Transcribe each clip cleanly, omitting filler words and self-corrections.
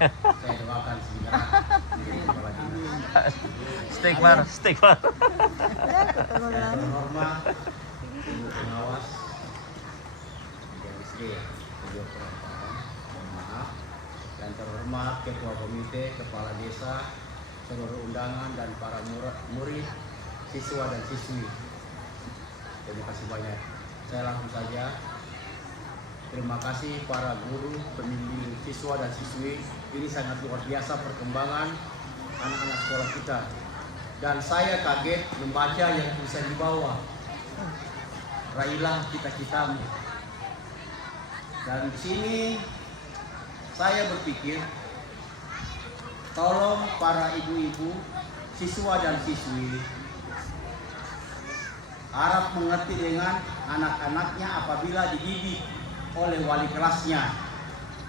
Saya doakan segera kepala dinas. Stigma. Yang terhormat Ibu Pengawas DSD Pujo Purwakarta, mohon maaf. Yang terhormat Ketua Komite, Kepala Desa, seluruh undangan dan para murid, siswa dan siswi. Terima kasih banyak. Saya langsung saja. Terima kasih para guru, pembimbing siswa dan siswi. Ini sangat luar biasa perkembangan anak-anak sekolah kita. Dan saya kaget membaca yang tulisan di bawah. Raihlah cita-citamu. Dan di sini saya berpikir, tolong para ibu-ibu, siswa dan siswi harap mengerti dengan anak-anaknya apabila dididik oleh wali kelasnya.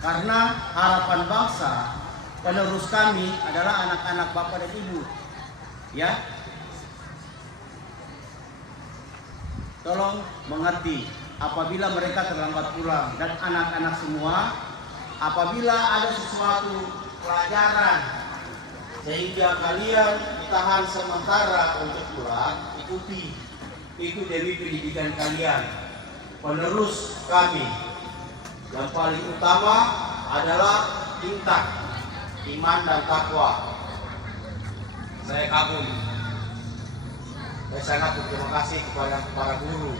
Karena harapan bangsa penerus kami adalah anak-anak bapak dan ibu. Ya, tolong mengerti apabila mereka terlambat pulang, dan anak-anak semua apabila ada sesuatu pelajaran sehingga kalian ditahan sementara untuk pulang, ikuti. Itu dewi pendidikan kalian, penerus kami. Yang paling utama adalah intak iman dan takwa. Saya kagum. Saya sangat berterima kasih kepada para guru.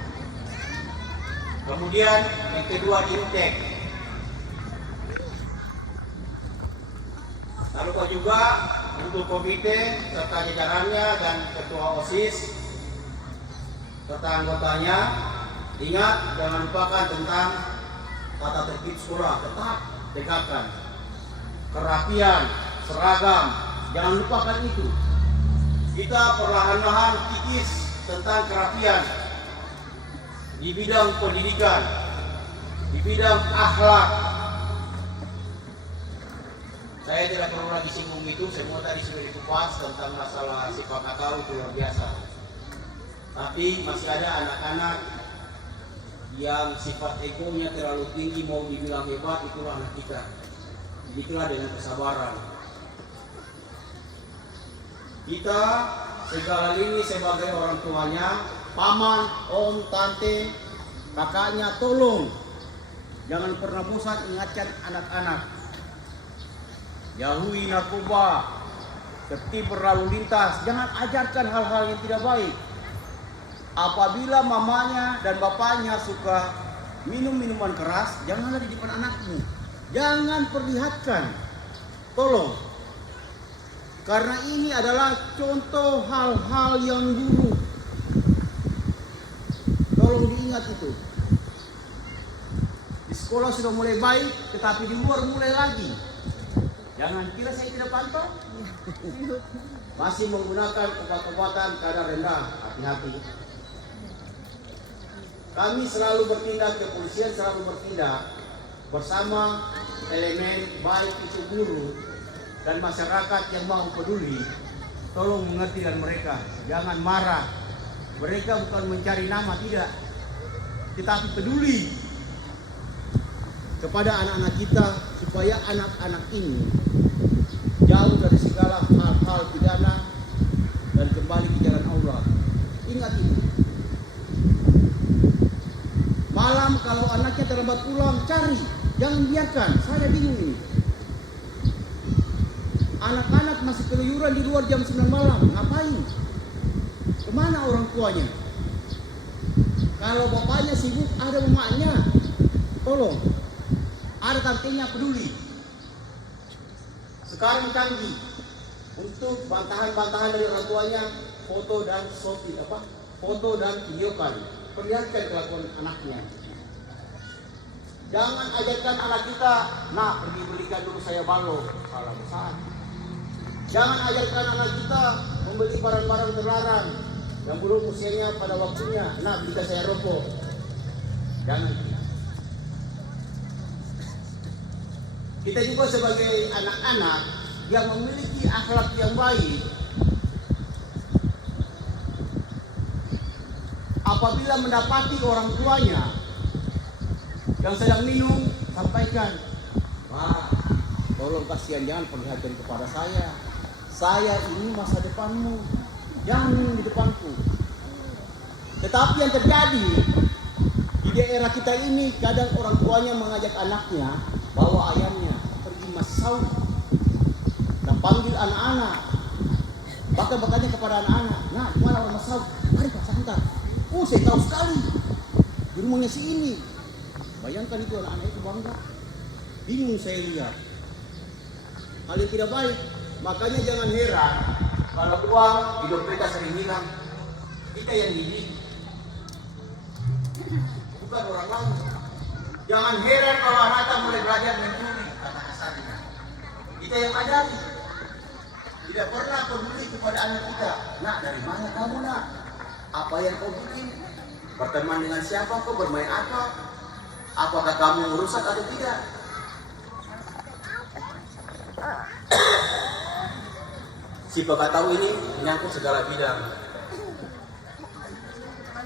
Kemudian yang kedua Dirtek. Lalu juga untuk komite serta jajarannya dan ketua OSIS serta anggotanya, ingat jangan lupakan tentang tata tertib sekolah, tetap tegakkan. Kerapian, seragam, jangan lupakan itu. Kita perlahan-lahan kikis tentang kerapian di bidang pendidikan, di bidang akhlak. Saya tidak perlu lagi singgung itu, semua tadi sudah dikupas tentang masalah sifat nakal itu luar biasa. Tapi masih ada anak-anak yang sifat egonya terlalu tinggi, mau dibilang hebat, itulah anak kita. Didiklah dengan kesabaran. Kita segala ini sebagai orang tuanya, paman, om, tante, kakaknya, tolong jangan pernah bosan ingatkan anak-anak. Jauhi narkoba, tertib berlalu lintas, jangan ajarkan hal-hal yang tidak baik. Apabila mamanya dan bapaknya suka minum minuman keras, janganlah di depan anakmu. Jangan perlihatkan. Tolong. Karena ini adalah contoh hal-hal yang buruk. Tolong diingat itu. Di sekolah sudah mulai baik, tetapi di luar mulai lagi. Jangan kira saya tidak pantau. Masih menggunakan obat-obatan kadar rendah. Hati-hati. Kami selalu bertindak, kepolisian selalu bertindak bersama elemen baik itu guru dan masyarakat yang mau peduli. Tolong mengerti dan mereka, jangan marah. Mereka bukan mencari nama, tidak, tetapi peduli kepada anak-anak kita supaya anak-anak ini jauh dari segala hal-hal pidana dan kembali ke jalan Allah. Ingat itu. Malam kalau anaknya terlambat pulang, cari, jangan biarkan. Saya bingung ini. Anak-anak masih keluyuran di luar jam 9 malam, ngapain? Kemana orang tuanya? Kalau bapaknya sibuk, ada emaknya. Tolong, ada tantenya peduli. Sekarang canggih untuk bantahan-bantahan dari orang tuanya, foto dan foto dan videokan. Perlihatkan kelakuan anaknya. Jangan ajarkan anak kita, nah pergi belikan dulu saya balok, salah besar. Jangan ajarkan anak kita membeli barang-barang terlarang yang belum usianya pada waktunya, nah belikan saya rokok. Jangan. Kita juga sebagai anak-anak yang memiliki akhlak yang baik, apabila mendapati orang tuanya yang sedang minum, sampaikan, Pak, tolong kasihan, jangan perlihatkan kepada saya. Saya ini masa depanmu, jangan di depanku. Tetapi yang terjadi di daerah kita ini, kadang orang tuanya mengajak anaknya, bawa ayamnya pergi masau, dan panggil anak-anak, bahkan bertanya kepada anak-anak, nah mana orang masau? Mari Pak Santar. Oh, saya tahu sekali di rumahnya si ini. Bayangkan itu, anak-anak itu bangga. Bingung saya lihat. Hal yang tidak baik. Makanya jangan heran kalau uang di dompet kita sering hilang. Kita yang didik, bukan orang lain. Jangan heran kalau anak kita mulai belajar mencuri, kata kasarnya. Kita yang ajari. Tidak pernah peduli kepada anak kita. Nak, dari mana kamu nak? Apa yang kau bikin? Berteman dengan siapa? Kau bermain apa? Apakah kamu merusak atau tidak? Si bapak tahu ini menyangkut segala bidang.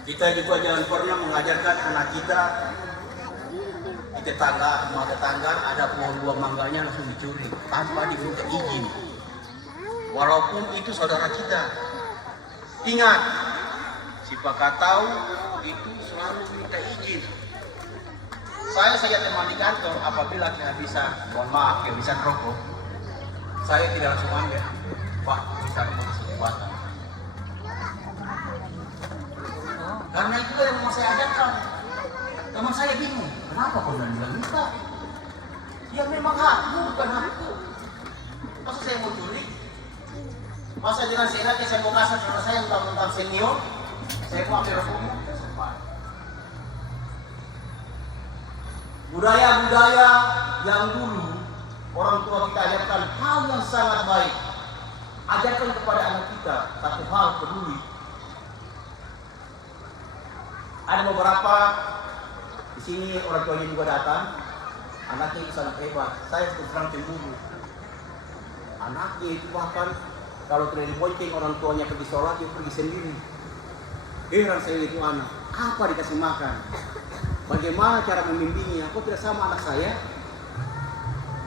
Kita juga jangan pernah mengajarkan anak kita di tetangga, rumah tetangga ada pohon buah mangganya langsung dicuri tanpa diminta izin. Walaupun itu saudara kita. Ingat, si bapak tahu itu selalu minta izin. Saya teman di kantor, apabila kehabisan, mohon maaf, kehabisan rokok, saya tidak langsung ambil. Pak, bisa dikasih kesempatan. Karena itu yang mau saya ajarkan. Teman saya bingung, kenapa kau bilang minta? Ya memang hakku, bukan hakku. Masa saya mau curi? Masa dengan seenaknya saya mau kasar saudara saya mentang-mentang senior, saya mau ambil rokoknya? Budaya-budaya yang dulu orang tua kita ajarkan hal yang sangat baik. Ajarkan kepada anak kita satu hal, peduli. Ada beberapa di sini orang tuanya juga datang, anaknya itu sangat hebat. Saya terang cemburu. Anaknya itu bahkan kalau tidak dibonceng orang tuanya pergi sholat, dia pergi sendiri. Heran saya itu anak, apa dikasih makan? Bagaimana cara membimbingnya? Kok tidak sama anak saya?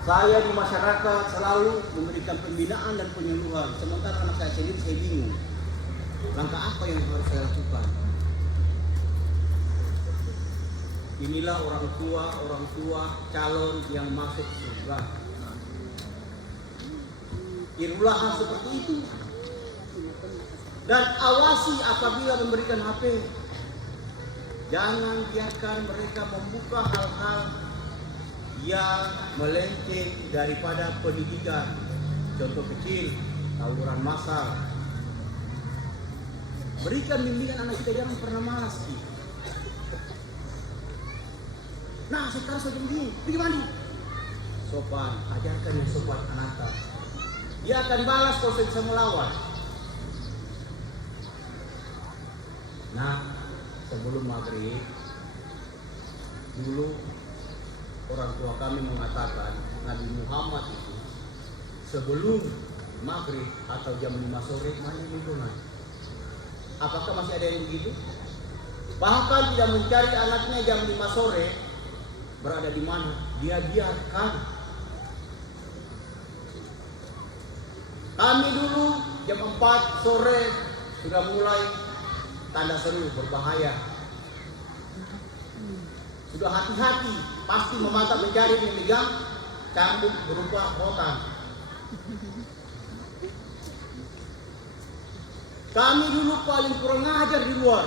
Saya di masyarakat selalu memberikan pembinaan dan penyuluhan. Sementara anak saya sendiri, saya bingung. Langkah apa yang harus saya lakukan? Inilah orang tua calon yang masuk surga. Tirulah hal seperti itu. Dan awasi apabila memberikan HP. Jangan biarkan mereka membuka hal-hal yang melenceng daripada pendidikan. Contoh kecil, tawuran massal. Berikan bimbingan anak kita, jangan pernah malas. Nah, sekarang saya begini, pergi mandi. Sopan, ajarkan yang sopan anak. Dia akan balas kalau saya bisa melawan. Nah, sebelum maghrib, dulu orang tua kami mengatakan Nabi Muhammad itu sebelum maghrib atau jam 5 sore mandi lingkungan. Apakah masih ada yang begitu? Bahkan tidak mencari anaknya jam 5 sore berada di mana, dia biarkan. Kami dulu jam 4 sore sudah mulai tanda seru berbahaya. Sudah hati-hati, pasti memantap mencari memegang cambuk berupa rotan. Kami dulu paling kurang ajar di luar,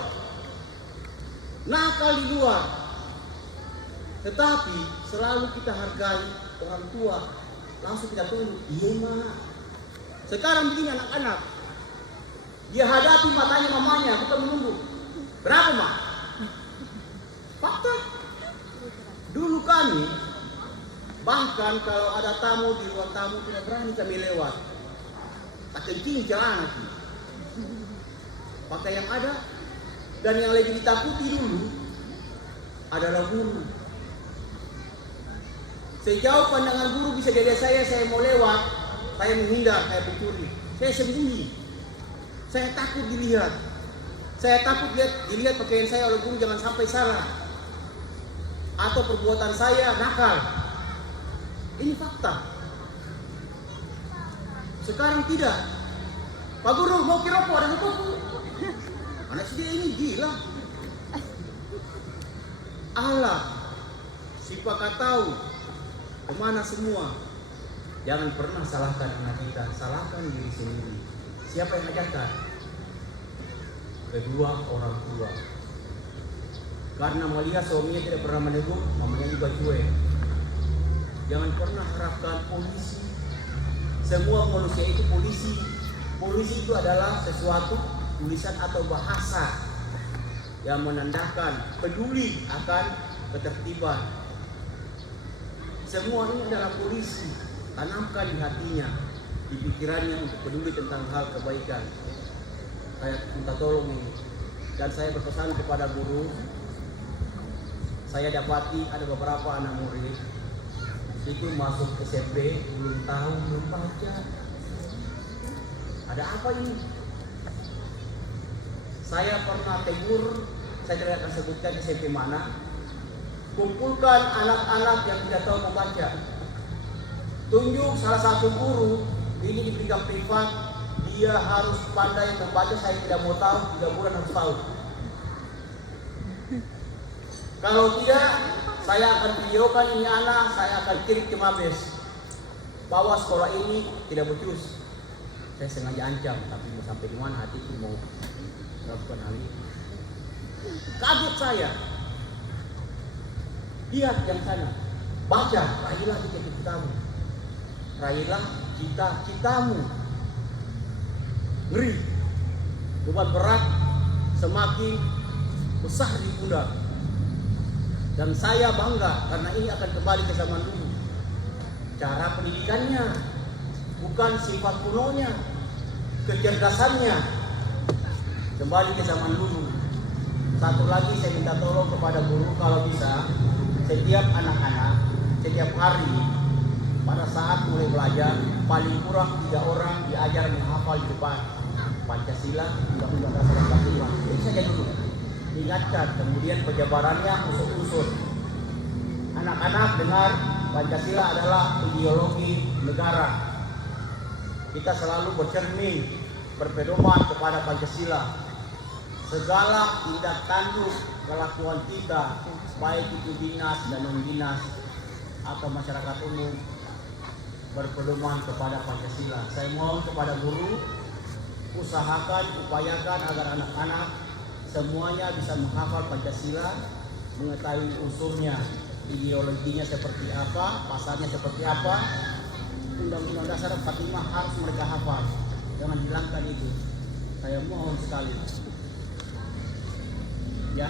nakal di luar. Tetapi selalu kita hargai orang tua, langsung kita tunduk. Iya mak. Sekarang begini anak-anak, dia hadapi matanya mamanya, bukan menunduk. Kenapa mak? Fakta. Dulu kami, bahkan kalau ada tamu di ruang tamu tidak berani kami lewat. Tak kencing celana. Pakai yang ada. Dan yang lagi ditakuti dulu adalah guru. Sejauh pandangan guru bisa dada saya mau lewat, saya menghindar, saya pencuri. Saya sembunyi. Saya takut dilihat. Saya takut dilihat pakaian saya oleh guru, jangan sampai salah. Atau perbuatan saya nakal. Ini fakta. Sekarang tidak. Pak Guru mau rokok, ada rokok. Anak dia ini gila. Allah, si Pak tahu kemana semua. Jangan pernah salahkan anak kita, salahkan diri sendiri. Siapa yang ajarkan? Kedua orang tua. Karena melihat suaminya tidak pernah menegur, namanya juga cuek. Jangan pernah harapkan polisi. Semua manusia itu polisi. Polisi itu adalah sesuatu tulisan atau bahasa yang menandakan peduli akan ketertiban. Semua ini adalah polisi. Tanamkan di hatinya, di pikirannya untuk peduli tentang hal kebaikan. Saya minta tolong ini. Dan saya berpesan kepada guru. Saya dapati ada beberapa anak murid itu masuk SMP belum tahu membaca. Ada apa ini? Saya pernah tegur, saya tidak akan sebutkan SMP mana. Kumpulkan anak-anak yang tidak tahu membaca. Tunjuk salah satu guru, ini di bidang privat, dia harus pandai membaca, saya tidak mau tahu, 3 bulan harus tahu. Kalau tidak, saya akan videokan ini anak, saya akan kirim ke Mabes. Bahwa sekolah ini tidak becus. Saya sengaja ancam, tapi mau sampai di mana hatiku mau melakukan hal ini. Kaget saya. Lihat yang sana, baca, raihlah cita-citamu. Raihlah cita-citamu. Ngeri. Beban berat semakin besar di pundak. Dan saya bangga karena ini akan kembali ke zaman dulu. Cara pendidikannya, bukan sifat kunonya, kecerdasannya kembali ke zaman dulu. Satu lagi saya minta tolong kepada guru kalau bisa setiap anak-anak setiap hari pada saat mulai belajar paling kurang 3 orang diajar menghafal di depan Pancasila, Undang-Undang Dasar 45. Itu saja dulu. Ingatkan, kemudian penjabarannya unsur-unsur. Anak-anak dengar Pancasila adalah ideologi negara. Kita selalu bercermin, berpedoman kepada Pancasila. Segala tindak tanduk kelakuan kita, baik itu dinas dan non-dinas atau masyarakat umum, berpedoman kepada Pancasila. Saya mohon kepada guru, usahakan, upayakan agar anak-anak semuanya bisa menghafal Pancasila, mengetahui unsurnya, ideologinya seperti apa, pasalnya seperti apa. Undang-Undang Dasar 45 harus mereka hafal. Jangan hilangkan itu. Saya mohon sekali. Ya.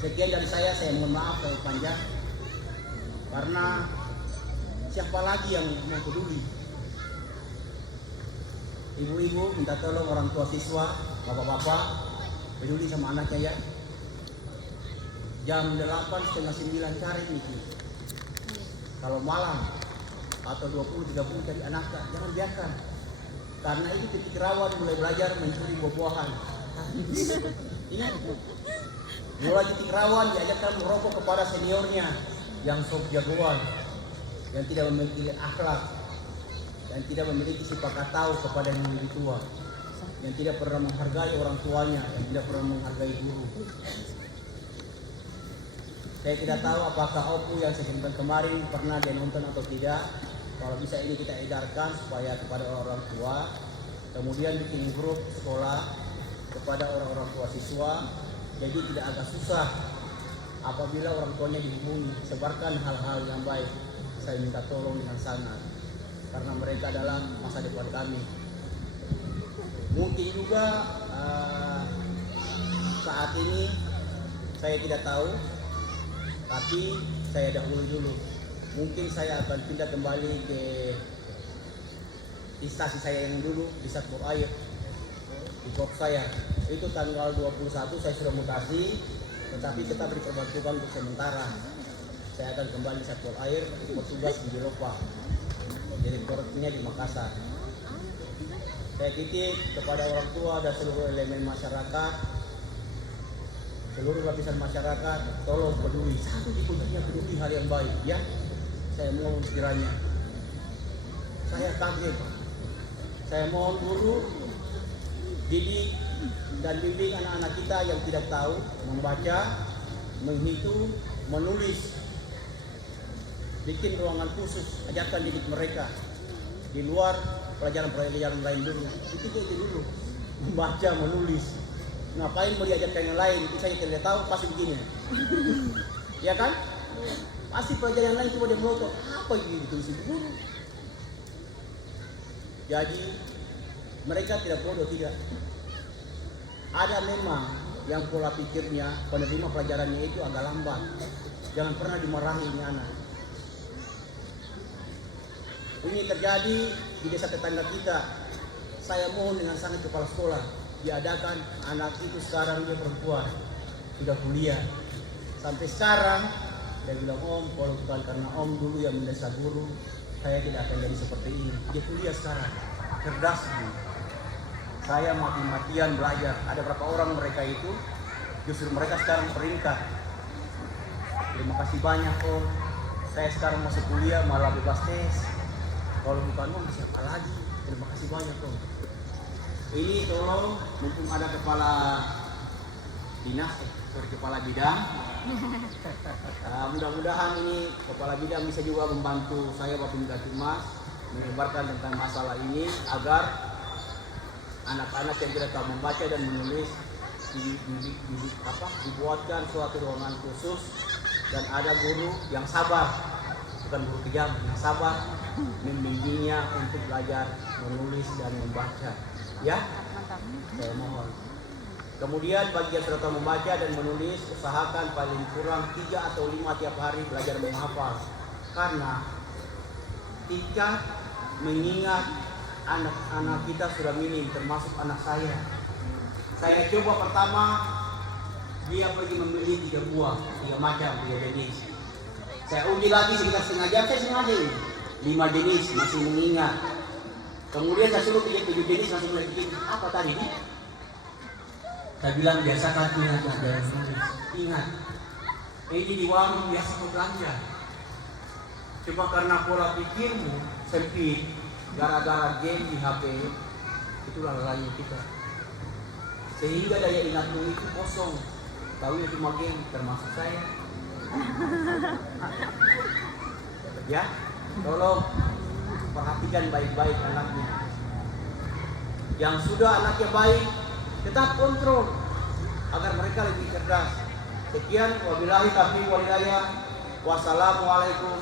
Sekian dari saya mohon maaf kalau panjang. Karena siapa lagi yang mau peduli? Ibu-ibu minta tolong orang tua siswa, bapak-bapak peduli sama anaknya ya. Jam 8 setengah 9 cari nih. Kalau malam atau 20-30 cari anaknya, jangan biarkan. Karena itu titik rawan mulai belajar mencuri buah-buahan. Ingat, mulai titik rawan diajarkan merokok kepada seniornya yang sok jagoan, yang tidak memiliki akhlak, yang tidak memiliki sifat tahu kepada yang lebih tua, yang tidak pernah menghargai orang tuanya, yang tidak pernah menghargai guru. Saya tidak tahu apakah Opu yang saya kemarin pernah dia nonton atau tidak. Kalau bisa ini kita edarkan supaya kepada orang tua, kemudian bikin grup sekolah kepada orang-orang tua siswa, jadi tidak agak susah apabila orang tuanya dihubungi. Sebarkan hal-hal yang baik. Saya minta tolong dengan sangat, karena mereka adalah masa depan kami. Mungkin juga saat ini saya tidak tahu, tapi saya dahulu dulu. Mungkin saya akan pindah kembali ke instansi saya yang dulu di Satpol Air, di Korps saya. Itu tanggal 21 saya sudah mutasi, tetapi kita beri perbantuan untuk sementara. Saya akan kembali di Satpol Air, bertugas di Jeropa, direktoratnya di Makassar. Saya titip kepada orang tua dan seluruh elemen masyarakat, seluruh lapisan masyarakat, tolong peduli. Satu di kuncinya peduli hal yang baik, ya. Saya mohon kiranya Saya kaget. Saya mohon guru didik dan bimbing anak-anak kita yang tidak tahu membaca, menghitung, menulis. Bikin ruangan khusus, ajarkan didik mereka di luar pelajaran-pelajaran lain dulu. Itu dulu, membaca, menulis. Ngapain mau diajarkan yang lain? Itu saya tidak tahu, pasti begini. Ya kan? Pasti pelajaran yang lain cuma dia melotot. Apa yang ditulis di guru? Jadi mereka tidak bodoh, tidak. Ada memang yang pola pikirnya penerima pelajarannya itu agak lambat. Jangan pernah dimarahi ini anak. Ini terjadi di desa tetangga kita. Saya mohon dengan sangat kepala sekolah diadakan anak itu sekarang dia perempuan sudah kuliah. Sampai sekarang dia bilang, Om, kalau bukan karena Om dulu yang mendesak guru, saya tidak akan jadi seperti ini. Dia kuliah sekarang, cerdas ini. Saya mati-matian belajar. Ada berapa orang mereka itu, justru mereka sekarang peringkat. Terima kasih banyak Om. Saya sekarang masuk kuliah malah bebas tes. Kalau bukan Om siapa lagi? Terima kasih banyak Om. Ini tolong mumpung ada kepala dinas, kepala bidang. Mudah-mudahan ini kepala bidang bisa juga membantu saya Bapak Katimas menyebarkan tentang masalah ini agar anak-anak yang tidak tahu membaca dan menulis dibuatkan suatu ruangan khusus dan ada guru yang sabar, bukan guru kejam, yang sabar membimbingnya untuk belajar menulis dan membaca. Ya, saya mohon. Kemudian bagi yang sudah tahu membaca dan menulis, usahakan paling kurang 3 atau 5 tiap hari belajar menghafal. Karena ketika mengingat anak-anak kita sudah minim, termasuk anak saya. Saya coba pertama, dia pergi membeli 3 buah, 3 macam, 3 jenis. Saya uji lagi sekitar setengah jam, saya sengaja 5 jenis, masih mengingat. Kemudian saya suruh 7 jenis, langsung mulai bikin, apa tadi? Saya bilang biasakan ingat pelajaran menulis. Ingat, ini di warung biasa belanja. Cuma karena pola pikirmu sempit, gara-gara game di HP, itulah lalainya kita. Sehingga daya ingatmu itu kosong. Tahunya cuma game, termasuk saya. Ya, tolong perhatikan baik-baik anaknya. Yang sudah anaknya baik, tetap kontrol agar mereka lebih cerdas. Sekian, wabillahi taufiq wal hidayah. Wassalamualaikum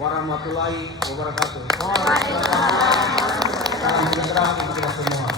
warahmatullahi wabarakatuh. Salam sejahtera untuk kita semua.